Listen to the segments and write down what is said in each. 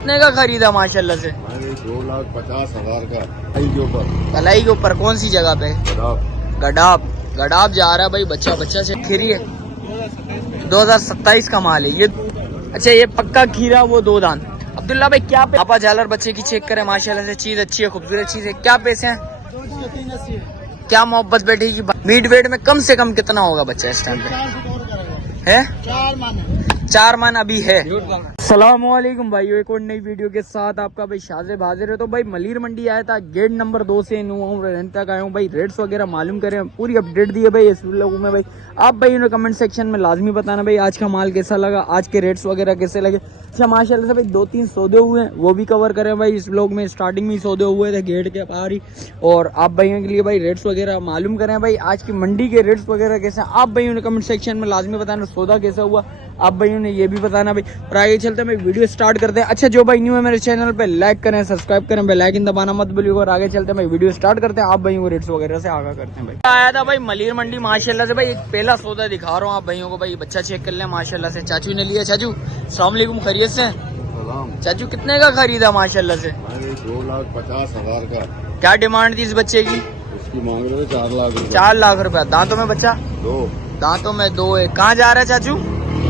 कितने का खरीदा माशाल्लाह से? 2,50,000 का के ऊपर। कलाई के ऊपर कौन सी जगह पे? गडाब। गडाब जा रहा है भाई, बच्चा बच्चा से खीरी है। 2027 का माल है ये। अच्छा ये पक्का खीरा वो 2 दांत। अब्दुल्ला भाई क्या पे आपा झालर बच्चे की चेक करें, माशाल्लाह से चीज अच्छी है, खूबसूरत चीज है। क्या पैसे हैं? क्या मोहब्बत बैठेगी? मीट वेट में कम से कम कितना होगा बच्चा इस टाइम पे? है 4 मन अभी है। अस्सलामुअलैकुम भाइयों, एक और नई वीडियो के साथ आपका भाई शाज़ेब हाजिर है। तो भाई मलीर मंडी आया था, गेट नंबर 2 से रेंट तक आया हूँ भाई। रेट्स वगैरह मालूम करें, पूरी अपडेट दी है भाई इस लोगों में भाई। आप भाई उन्हें कमेंट सेक्शन में लाजमी बताना भाई आज का माल कैसा लगा, आज के रेट्स वगैरह कैसे लगे। अच्छा माशाल्लाह से भाई 2-3 सौदे हुए हैं, वो भी कवर करें भाई इस व्लॉग में। स्टार्टिंग में ही सौदे हुए थे गेट के बाहर ही, और आप भाइयों के लिए भाई रेट्स वगैरह मालूम करें भाई आज की मंडी के रेट्स वगैरह कैसे। आप भाई उन्हें कमेंट सेक्शन में लाजमी बताना सौदा कैसा हुआ, आप भाइयों ने ये भी बताना भाई। और आगे चलते हैं भाई, वीडियो स्टार्ट करते हैं। अच्छा जो भाई न्यू है मेरे चैनल पे लाइक करें, सब्सक्राइब करें, बेल आइकन दबाना मत भूलिएगा। और आगे चलते हैं भाई, वीडियो स्टार्ट करते हैं। आप भाइयों को रेट्स वगैरह से आगा करते हैं भाई। आया था भाई मलीर मंडी माशाल्लाह से भाई, एक पहला सौदा दिखा रहा हूँ आप भाइयों को भाई। बच्चा चेक कर लें माशाल्लाह से। चाचू ने लिया। चाचू अस्सलाम वालेकुम, खैरियत से? चाचू कितने का खरीदा माशाल्लाह से? 2,50,000 का। क्या डिमांड थी इस बच्चे की? इसकी मांग रहे 4 लाख रुपए। 4 लाख रुपया। दांतों में बच्चा? 2 दांतों में 2 है। कहाँ जा रहा है चाचू?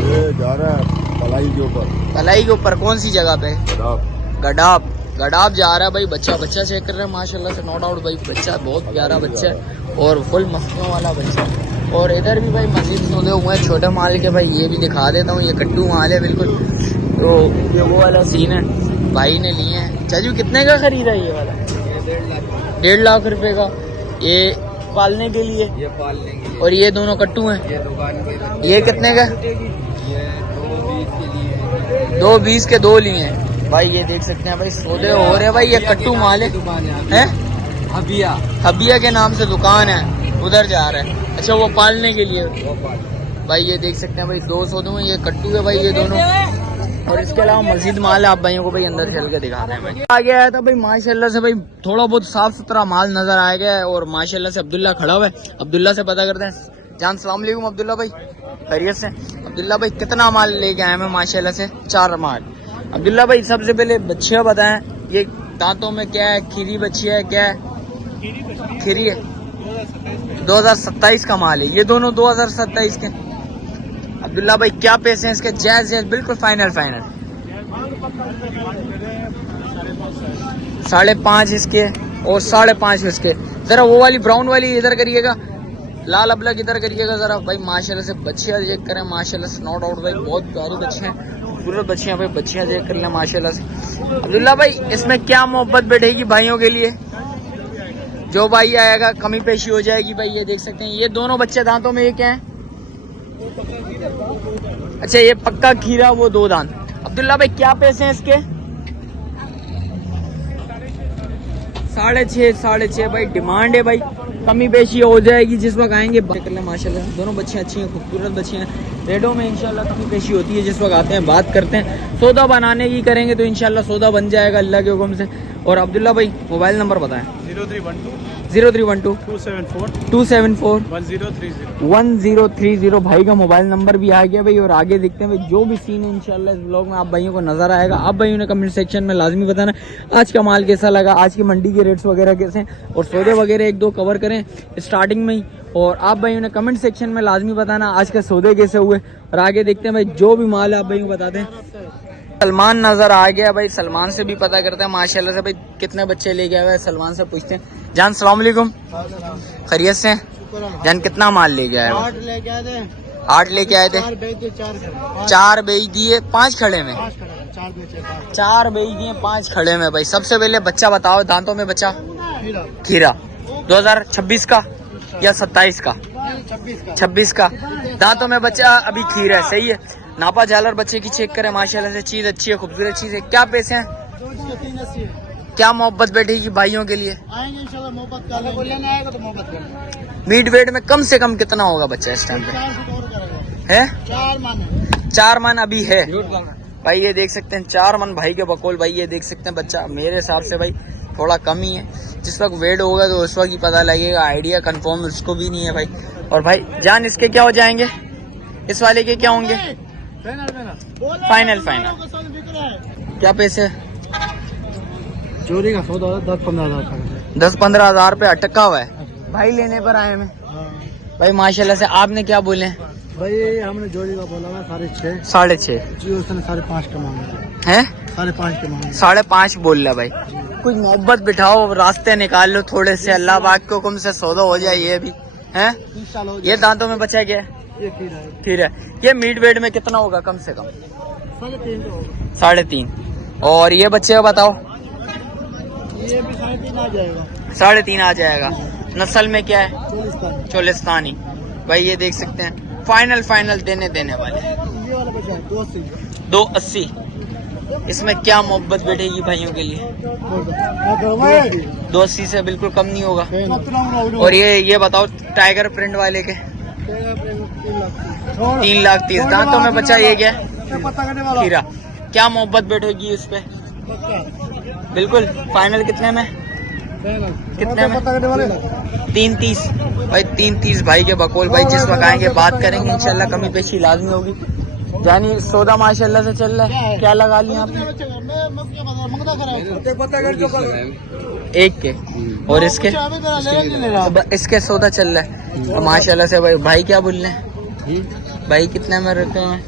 ये जा रहा है कलाई के ऊपर। कलाई के ऊपर कौन सी जगह पे? गडाब। गडाब जा रहा है भाई, बच्चा बच्चा चेक कर रहे हैं माशाल्लाह से। नो डाउट भाई बच्चा बहुत प्यारा बच्चा है और फुल मस्तियों वाला बच्चा। और इधर भी भाई मजीद सौदे हुए हैं छोटे माल के भाई, ये भी दिखा देता हूँ। ये कट्टू माल है बिल्कुल, तो ये वो वाला सीन है, भाई ने लिए हैं। चाचू कितने का खरीदा ये वाला? 1.5 लाख रुपए का। ये पालने के लिए? ये पालने के लिए। और ये दोनों कट्टू हैं? ये दुकान के। ये कितने का? ये 2.20 के 2 लिए हैं भाई। ये देख सकते हैं भाई सौदे हो रहे हैं भाई। ये कट्टू माल है, हबिया के नाम से दुकान है, उधर जा रहा है। अच्छा वो पालने के लिए भाई। ये देख सकते हैं भाई 2 सौदे में ये कट्टू है भाई, ये दोनों। और इसके अलावा मस्जिद माल है, आप भाइयों को भाई अंदर चल के दिखा रहे हैं भाई। आगे आया था भाई माशाल्लाह से भाई, थोड़ा बहुत साफ सुथरा माल नजर आ गया है। और माशाल्लाह से अब्दुल्ला खड़ा हुआ है, अब्दुल्ला से पता करते हैं। जान सलाम अलैकुम अब्दुल्ला भाई, खैरियत से? अब्दुल्ला भाई कितना माल लेके आए हैं माशाल्लाह से? 4 माल। अब्दुल्ला भाई सबसे पहले बच्चियाँ बताएं, ये दांतों में क्या है? खीरी बच्ची है क्या है? खीरी है। 2027 का माल है ये, दोनों 2027 के। अब्दुल्ला भाई क्या पैसे हैं इसके? जायज बिल्कुल फाइनल 5.5 इसके और 5.5 इसके। जरा वो वाली ब्राउन वाली इधर करिएगा, लाल अबलग इधर करिएगा जरा भाई। माशाल्लाह से बच्चियाँ चेक करें माशाल्लाह से। नो डाउट भाई बहुत प्यारी बच्चे हैं, खूबसूरत बच्चियाँ भाई। बच्चियाँ चेक कर लें माशाल्लाह से। अब्दुल्ला भाई इसमें क्या मोहब्बत बैठेगी भाइयों के लिए? जो भाई आएगा कमी पेशी हो जाएगी भाई। ये देख सकते हैं ये दोनों बच्चे दांतों में, ये क्या है? अच्छा ये पक्का खीरा वो 2 दांत। अब्दुल्ला भाई क्या पैसे हैं इसके? 6.5 भाई डिमांड है भाई, कमी पेशी हो जाएगी जिस वक्त आएंगे। माशाल्लाह दोनों बच्चियाँ अच्छी हैं, खूबसूरत बच्चियाँ हैं। रेडो में इंशाल्लाह कमी पेशी होती है जिस वक्त आते हैं, बात करते हैं। सौदा बनाने की करेंगे तो इंशाल्लाह सौदा बन जाएगा अल्लाह के हुक्म से। और अब्दुल्ला भाई मोबाइल नंबर बताएं। 0312 274 1030 भाई का मोबाइल नंबर भी आ गया भाई। और आगे देखते हैं भाई जो भी सीन है इंशाल्लाह इस ब्लॉग में आप भाइयों को नजर आएगा। आप भाइयों ने कमेंट सेक्शन में लाजमी बताना आज का माल कैसा लगा, आज की मंडी के रेट्स वगैरह कैसे हैं। और सौदे वगैरह 1-2 कवर करें स्टार्टिंग में ही। और आप भाइयों ने कमेंट सेक्शन में लाजमी बताना आज के सौदे कैसे हुए। और आगे देखते हैं भाई जो भी माल है आप भाइयों को बताते हैं। सलमान नजर आ गया भाई, सलमान से भी पता करते हैं माशाल्लाह से भाई कितने बच्चे लेके आए हुए। सलमान से पूछते हैं। जान सलाम अलैकुम, खैरियत से? जान कितना माल लेके आए? 8 लेके आए थे। 8 लेके आए थे। 4 बेच दिए, 5 खड़े में। 4 बेच दिए, 5 खड़े में भाई। सबसे पहले बच्चा बताओ, दांतों में बच्चा? खीरा। 2026 का या 27 का? 26 का। दांतों में बच्चा अभी खीरा है, सही है। नापा झालर बच्चे की चेक करें माशाल्लाह से, चीज अच्छी है, खूबसूरत चीज है। क्या पैसे हैं? 280। क्या मोहब्बत बैठेगी भाइयों के लिए? आएंगे इंशाल्लाह, मोहब्बत कर लेंगे। लेने आएगा तो मोहब्बत कर लेंगे। मीट वेट में कम से कम कितना होगा बच्चा इस टाइम पे? है 4 मन अभी है भाई। ये देख सकते हैं 4 मन भाई के बकौल भाई। ये देख सकते हैं बच्चा मेरे हिसाब से भाई थोड़ा कम ही है। जिस वक्त वेट होगा तो उस वक्त ही पता लगेगा, आइडिया कंफर्म उसको भी नहीं है भाई। और भाई जान इसके क्या हो जाएंगे? इस वाले के क्या होंगे? फाइनल क्या पैसे? चोरी का सौदा 10-15 हज़ार का। 10-15 हज़ार पे अटका हुआ है भाई, लेने पर आए में भाई माशाल्लाह से। आपने क्या बोले? भाई हमने जोड़ी का बोला है 6.5। 6.5 जी, उसने 5.5 का मांगा है। 5.5 का मांगा। 5.5 बोल रहा भाई। कुछ मोहब्बत बिठाओ, रास्ते निकाल लो थोड़े से, अल्लाह पाक के हुक्म से सौदा हो जाए। ये भी है, ये दांतों में बचा क्या है? ये खीर है। ये मीट वेट में कितना होगा कम से कम? 3.5। 3.5। और ये बच्चे का बताओ? ये भी 3.5 आ जाएगा। 3.5 आ जाएगा। नस्ल में क्या है? चोलिस्तानी। भाई ये देख सकते हैं, फाइनल देने वाले। ये वाला बचा है 280। 280। इसमें क्या मोहब्बत बैठेगी भाइयों के लिए? 280 से बिल्कुल कम नहीं होगा। और ये बताओ टाइगर प्रिंट वाले के? 3,30,000। दांतों में बचा ये क्या? खीरा। क्या मोहब्बत बैठेगी इस पे? बिल्कुल फाइनल कितने में? कितने में? 3.30। भाई 3.30 भाई के बकौल। भाई जिस वक्त आएंगे बात करेंगे इंशाल्लाह, कमी पेशी लाजमी होगी। जानी सौदा माशाल्लाह से चल रहा है। क्या लगा लिया आपने? एक के। और इसके सौदा चल रहा है और माशाल्लाह से। भाई क्या बोल रहे हैं? भाई कितने में रखे हैं?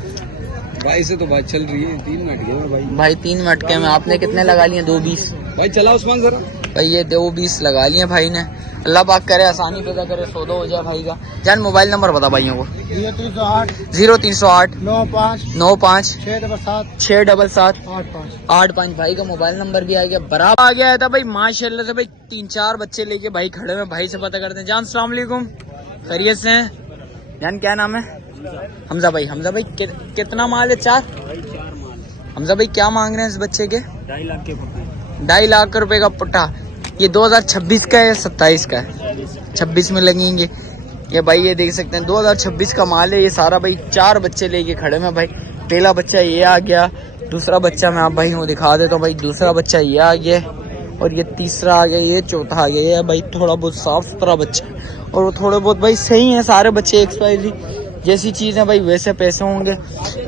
भाई से तो बात चल रही है 3 मिनट के भाई 3 मिनट के में आपने कितने लगा लिए? 2.20। भाई चला उस्मान जरा। भाई ये 2.20 लगा लिए भाई ने। अल्लाह पाक करे आसानी पैदा करे, सौदा हो जाए भाई का। जान मोबाइल नंबर बता भाइयों को। 0308 95 677 85। भाई का मोबाइल नंबर भी आ गया, बराबर आ गया था भाई माशाल्लाह से। भाई 3-4 बच्चे लेके भाई खड़े में। भाई से पता करते हैं। जान अस्सलाम वालेकुम, खैरियत से हैं? जान क्या नाम है? हमजा भाई। हमजा भाई कितना माल है? 4। हमजा भाई क्या मांग रहे हैं इस बच्चे के? 2.5 लाख रुपए का पुट्टा। ये 2026 का है, 27 का है? 26 में लगेंगे ये भाई। ये देख सकते हैं 2026 का माल है ये सारा भाई। 4 बच्चे लेके खड़े में भाई। पहला बच्चा ये आ गया, दूसरा बच्चा मैं आप भाई को दिखा देता हूँ भाई। दूसरा बच्चा ये आ गया और ये तीसरा आ गया, ये चौथा आ गया। ये भाई थोड़ा बहुत साफ सुथरा बच्चा और वो थोड़े बहुत भाई सही है सारे बच्चे। एक्सपायरी जैसी चीज़ है भाई वैसे पैसे होंगे,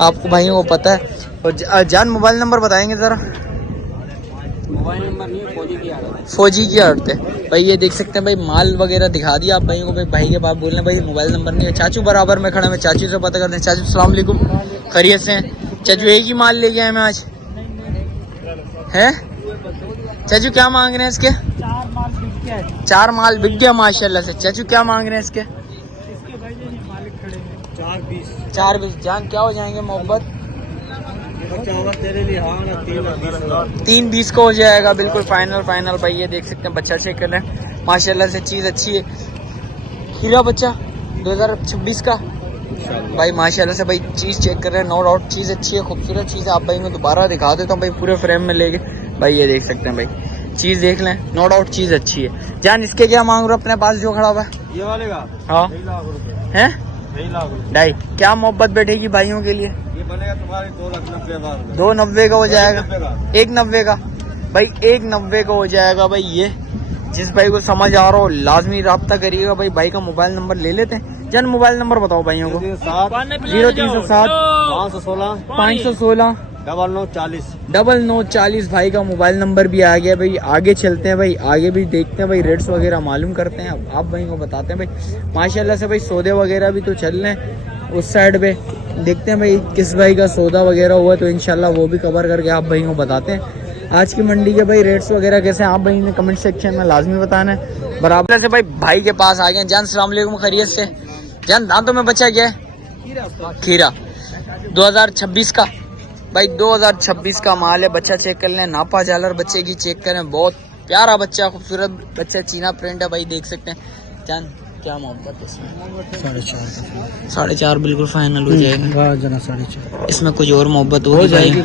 आपको भाइयों को पता है। और जान मोबाइल नंबर बताएंगे ज़रा? मोबाइल नंबर नहीं है, फौजी की आड़त है भाई। ये देख सकते हैं भाई माल वगैरह दिखा दिया आप भाइयों को। भाई भाई के पास बोल रहे हैं भाई मोबाइल नंबर नहीं है। चाचू बराबर में खड़े हैं, चाचू से पता करते हैं। चाचू अस्सलाम वालेकुम, खैरियत से हैं? चाचू एक ही माल ले गए हैं आज है? चाचू क्या मांग रहे हैं इसके? 4 माल बिक गया माशाल्लाह से। चाचू क्या मांग रहे हैं इसके? 4.20। जान क्या हो जाएंगे मोहब्बत? 3.20 को हो जाएगा बिल्कुल फाइनल। भाई ये देख सकते हैं बच्चा चेक कर रहे हैं माशाल्लाह से। चीज़ अच्छी है। हीरा बच्चा 2026 का भाई माशाल्लाह से। भाई चीज़ चेक कर रहे हैं, नो डाउट चीज़ अच्छी है, खूबसूरत चीज़ है। आप भाई मैं दोबारा दिखा देता हूँ भाई पूरे फ्रेम में लेके। भाई ये देख सकते हैं भाई, चीज़ देख लें, नो डाउट चीज़ अच्छी है। जान इसके क्या मांग रहे हो अपने पास जो खड़ा हुआ है? ये वाले का हाँ 2.5 लाख। 2.5। क्या मोहब्बत बैठेगी भाइयों के लिए? ये बनेगा तुम्हारे 2,90,000। 2.90 का हो जाएगा। 1.90 का भाई, 1.90 का हो जाएगा भाई। ये जिस भाई को समझ आ रहा हो लाजमी रब्ता करिएगा भाई। भाई का मोबाइल नंबर ले लेते हैं। जन मोबाइल नंबर बताओ भाइयों को। 0307 516 9940 भाई का मोबाइल नंबर भी आ गया भाई। आगे चलते हैं भाई, आगे भी देखते हैं भाई, रेट्स वगैरह मालूम करते हैं। आप भाई को बताते हैं भाई माशाल्लाह से। भाई सौदे वगैरह भी तो चल रहे हैं उस साइड पे। देखते हैं भाई किस भाई का सौदा वगैरह हुआ तो इंशाल्लाह वो भी कवर करके आप भाई को बताते हैं। आज की मंडी के भाई रेट्स वगैरह कैसे हैं आप भाई ने कमेंट सेक्शन में लाजमी बताना है। बराबर से भाई के पास आ गए। जान अस्सलाम वालेकुम, खैरियत से? जान दांतों में बचा गया खीरा 2026 का भाई। 2026 का माल है। बच्चा चेक कर लें, नापा झालर बच्चे की चेक करें। बहुत प्यारा बच्चा, खूबसूरत बच्चा, चीना प्रिंट है भाई, देख सकते हैं। जान क्या मोहब्बत है इसमें? 4.5 बिल्कुल फाइनल हो जाएगा। 4.5 इसमें कुछ और मोहब्बत हो जाएगी,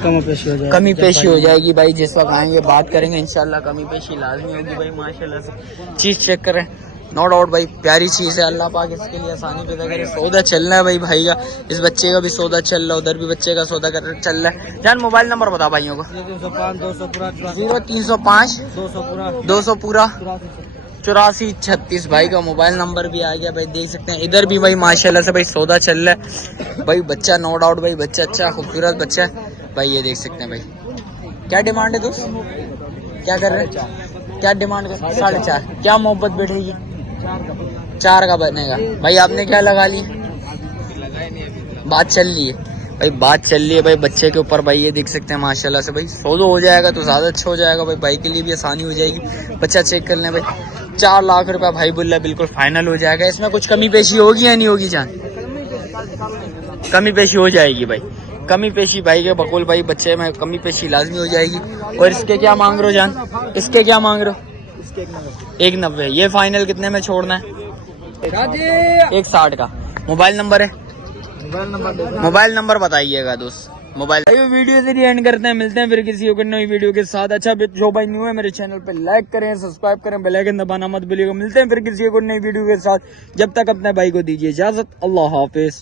कमी पेशी हो जाएगी भाई। जिस वक्त आएंगे बात करेंगे इंशाल्लाह, कमी पेशी लाजमी होगी भाई माशाल्लाह से। चीज़ चेक करें, नो डाउट भाई प्यारी चीज़ है। अल्लाह पाक इसके लिए आसानी पैदा करे। सौदा चल रहा है भाई, भाई का इस बच्चे का भी सौदा चल रहा है, उधर भी बच्चे का सौदा चल रहा है। जान मोबाइल नंबर बता भाइयों को। 0305 200 पूरा 84 36 भाई का मोबाइल नंबर भी आ गया भाई, देख सकते हैं। इधर भी भाई माशाल्लाह से भाई सौदा चल रहा है भाई। बच्चा नो डाउट भाई, बच्चा अच्छा खूबसूरत बच्चा है भाई, ये देख सकते हैं भाई। क्या डिमांड है दोस्त? क्या कर रहे हैं? क्या डिमांड कर? 4.5। क्या मोहब्बत बैठेगी? 4 का बनेगा भाई। आपने क्या लगा ली? बात चल रही है भाई, बात चल रही है भाई बच्चे के ऊपर भाई। ये देख सकते हैं माशाल्लाह से भाई 100 हो जाएगा तो ज़्यादा अच्छा हो जाएगा भाई, भाई के लिए भी आसानी हो जाएगी। बच्चा चेक कर लें भाई, 4 लाख रुपया भाई बोल रहा है, बिल्कुल फाइनल हो जाएगा। इसमें कुछ कमी पेशी होगी या नहीं होगी जान? कमी पेशी हो जाएगी भाई, कमी पेशी भाई के बकुल भाई बच्चे में कमी पेशी लाजमी हो जाएगी। और इसके क्या मांग रहे हो जान? इसके क्या मांग रहे हो? 190। ये फाइनल कितने में छोड़ना है? 160 का। मोबाइल नंबर है? मोबाइल नंबर बताइएगा दोस्त। मोबाइल वीडियो से एंड करते हैं, मिलते हैं फिर किसी और नई वीडियो के साथ। अच्छा जो भाई न्यू है मेरे चैनल पे लाइक करें, सब्सक्राइब करें, बेल आइकन दबाना मत भूलिएगा। मिलते हैं फिर किसी और नई वीडियो के साथ, जब तक अपने भाई को दीजिए इजाजत। अल्लाह हाफिज।